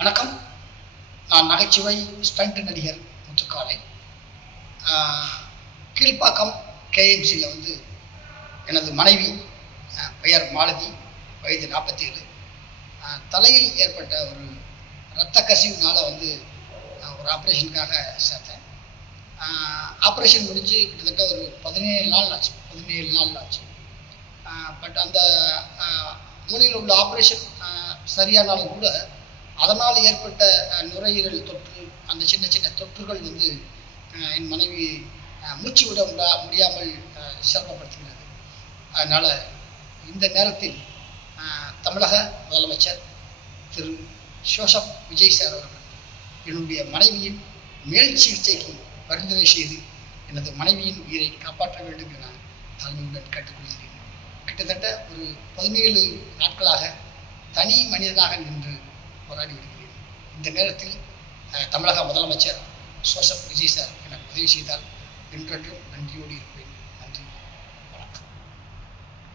வணக்கம். நான் நகைச்சுவை ஸ்டண்ட் நடிகர் முத்துக்காலை. கீழ்ப்பாக்கம் கேஎம்சியில் எனது மனைவி பெயர் மாலதி, வயது 47. தலையில் ஏற்பட்ட ஒரு இரத்த கசிவுனால் ஒரு ஆப்ரேஷனுக்காக சேர்த்தேன். ஆப்ரேஷன் முடிஞ்சு கிட்டத்தட்ட ஒரு 17 நாள் ஆச்சு. பட் அந்த மூலையில் உள்ள ஆப்ரேஷன் சரியானாலும் கூட அதனால் ஏற்பட்ட நுரையீரல் தொற்று, அந்த சின்ன சின்ன தொற்றுகள் என் மனைவி மூச்சு விட முடியாமல் சிரமப்படுத்துகிறது. அதனால் இந்த நேரத்தில் தமிழக முதலமைச்சர் திரு ஜோசப் விஜய் சார் அவர்கள் என்னுடைய மனைவியின் மேல் சிகிச்சைக்கு பரிந்துரை செய்து எனது மனைவியின் உயிரை காப்பாற்ற வேண்டும் என தாழ்மையுடன் கேட்டுக்கொள்கிறேன். கிட்டத்தட்ட ஒரு 17 நாட்களாக தனி மனிதனாக நின்று போராடி வருகிறேன். இந்த நேரத்தில் தமிழக முதலமைச்சர் ஜோசப் விஜய் சார் எனக்கு உதவி செய்தால் என்றென்றும் நன்றியோடு இருப்பேன்.